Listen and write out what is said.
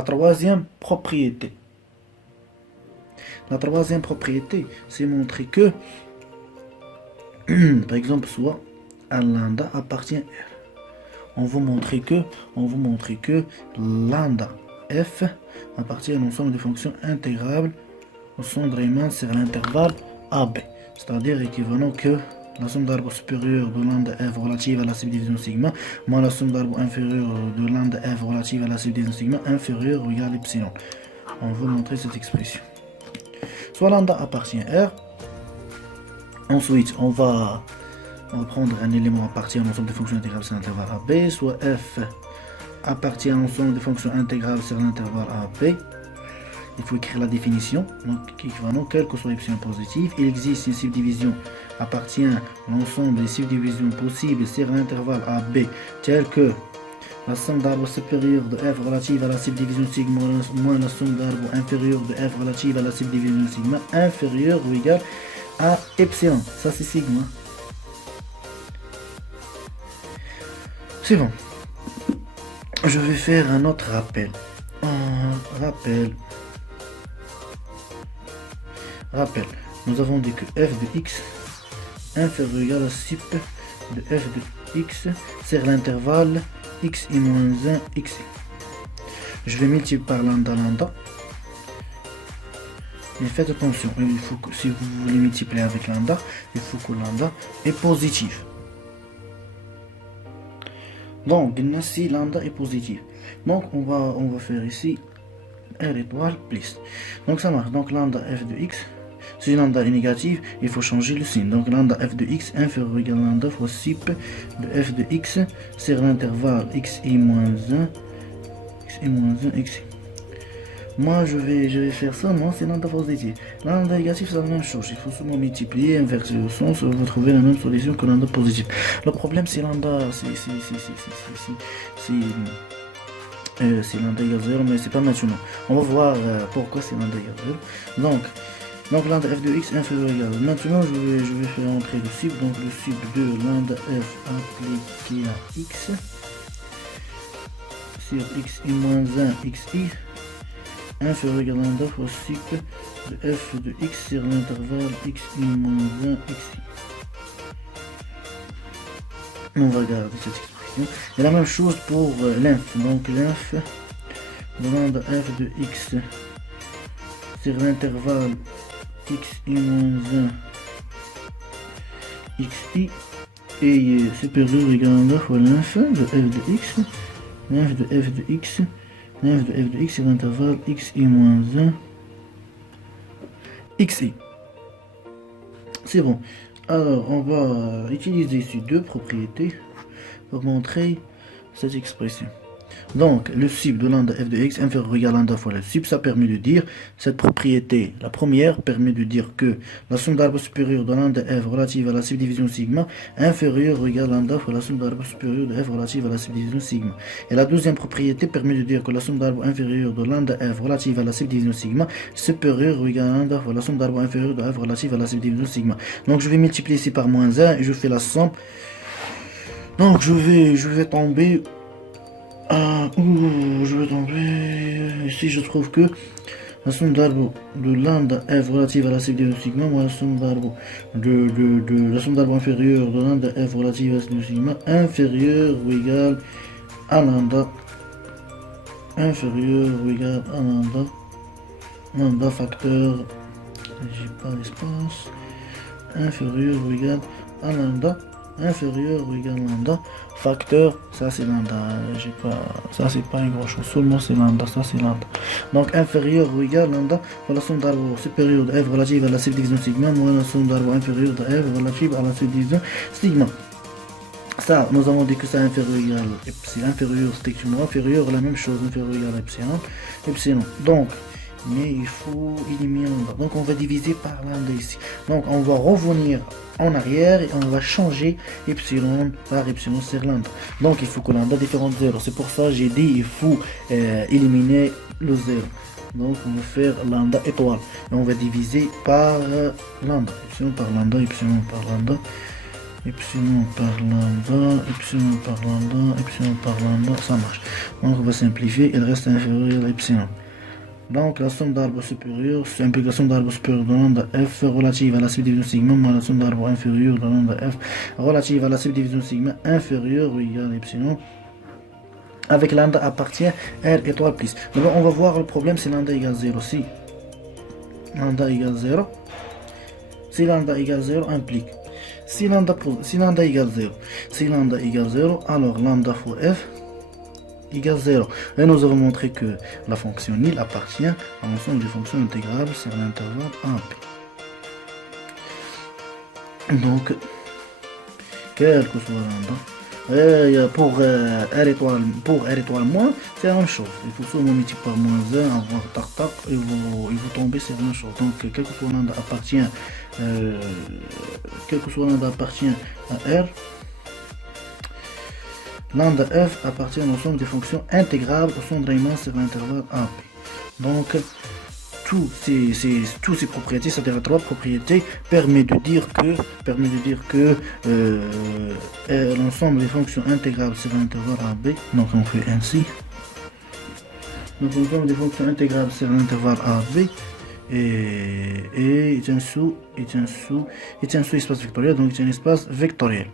La troisième propriété. La troisième propriété, c'est montrer que, par exemple, soit un lambda appartient à R. On veut montrer que lambda f appartient à l'ensemble des fonctions intégrables au son de Riemann sur l'intervalle AB. C'est-à-dire équivalent que la somme d'arbres supérieure de lambda f relative à la subdivision sigma moins la somme d'arbres inférieure de lambda f relative à la subdivision sigma inférieure ou égale epsilon. On veut montrer cette expression. Soit lambda appartient à R. Ensuite, on va prendre un élément appartient à l'ensemble des fonctions intégrales sur l'intervalle AB. Soit f appartient à l'ensemble des fonctions intégrales sur l'intervalle AB. Il faut écrire la définition, donc équivalent quel que soit epsilon positif. Il existe une subdivision appartient à l'ensemble des subdivisions possibles sur l'intervalle AB, telle que la somme d'arbres supérieure de f relative à la subdivision sigma moins la somme d'arbres inférieure de f relative à la subdivision sigma inférieure ou égale à epsilon. Ça c'est sigma. C'est bon. Je vais faire un autre rappel. Rappel, nous avons dit que f de x inférieur ou égal à sup de f de x sur l'intervalle xi moins 1 xi. Je vais multiplier par lambda. Mais faites attention, il faut que, si vous voulez multiplier avec lambda, il faut que lambda est positif. Donc, si lambda est positif, donc on va faire ici R étoile plus. Donc ça marche. Donc lambda f de x. Si lambda est négatif, il faut changer le signe. Donc lambda f de x inférieur ou égal à lambda fois sup de f de x sur l'intervalle xi moins 1 xi. Moi je vais faire ça, non, c'est lambda positif. Lambda négatif c'est la même chose. Il faut seulement multiplier, inverser le sens, vous trouvez la même solution que lambda positif. Le problème c'est lambda, c'est lambda égale 0, mais c'est pas maintenant. On va voir pourquoi c'est lambda égale 0. Donc lambda f de x inférieur ou égal. Maintenant je vais faire entrer le sup, donc le sup de lambda f appliqué à x sur xi moins 1 xi inférieur ou égal à lambda fois sup de f de x sur l'intervalle xi moins 1 xi. On va garder cette expression. Et la même chose pour l'inf. Donc l'inf de lambda f de x sur l'intervalle xi moins 1 xi est supérieur ou égal à lambda fois l'inf de f de x. L'inf de f de x. L'inf de f de x sur l'intervalle xi moins 1 xi. C'est bon. Alors on va utiliser ici deux propriétés pour montrer cette expression. Donc le sup de lambda f de x inférieur ou égal à lambda fois le sup, ça permet de dire cette propriété. La première permet de dire que la somme d'arbres supérieure de lambda f relative à la subdivision sigma inférieure ou égal à lambda fois la somme d'arbres supérieure de f relative à la subdivision sigma. Et la deuxième propriété permet de dire que la somme d'arbres inférieure de lambda f relative à la subdivision sigma supérieure ou égal à lambda fois la somme d'arbres inférieure de f relative à la subdivision sigma. Donc je vais multiplier ici par moins 1 et je fais la somme. Donc je vais tomber ici je trouve que la somme d'arbres de lambda f relative à la subdivision sigma moins la somme d'arbres la somme d'arbres inférieure de lambda f relative à la subdivision sigma inférieure ou égale à lambda lambda facteur, j'ai pas d'espace, inférieur ou égal à lambda inférieur ou égal à lambda facteur, ça c'est lambda, j'ai pas, ça c'est pas une grosse chose, seulement c'est lambda, ça c'est lambda. Donc inférieur ou égal à lambda pour la somme d'arbres supérieure de f relative à la subdivision sigma moins la somme d'arbres inférieure de f relative à la subdivision sigma. Ça, nous avons dit que c'est inférieur ou égal à epsilon, inférieur strictement inférieur, la même chose, inférieur ou égal à epsilon. Donc mais il faut éliminer lambda. Donc on va diviser par lambda ici. Donc on va revenir en arrière et on va changer epsilon par epsilon sur lambda. Donc il faut que lambda différent de 0. C'est pour ça que j'ai dit il faut éliminer le 0. Donc on va faire lambda étoile. Et on va diviser par lambda. Epsilon par lambda, epsilon par lambda. epsilon par lambda, epsilon par lambda, epsilon par lambda, ça marche. Donc on va simplifier, il reste inférieur à epsilon. Donc la somme d'arbres supérieurs, c'est l'implication d'arbres supérieurs de lambda f relative à la subdivision sigma moins la somme d'arbres inférieurs de lambda f relative à la subdivision sigma inférieure ou égale à epsilon. Avec lambda appartient R étoile plus. D'abord on va voir le problème si lambda égale 0. Si lambda égale 0, si lambda égale 0 implique. Si lambda égale 0, si lambda égale 0, alors lambda fois f égale 0. Et nous avons montré que la fonction nil appartient à l'ensemble des fonctions intégrables sur l'intervalle AB. Donc, quel que soit lambda, pour R étoile moins, c'est la même chose. Il faut seulement multiplier par moins 1, avoir tac tac, et vous tombez sur la même chose. Donc, quel que soit lambda appartient, à R, lambda f appartient à l'ensemble des fonctions intégrables au son de Riemann sur l'intervalle AB. Donc, toutes ces propriétés, c'est-à-dire trois propriétés, permet de dire que l'ensemble des fonctions intégrables sur l'intervalle AB. Donc, on fait ainsi. Donc, l'ensemble des fonctions intégrables sur l'intervalle AB et est un sous espace vectoriel, donc c'est un espace vectoriel.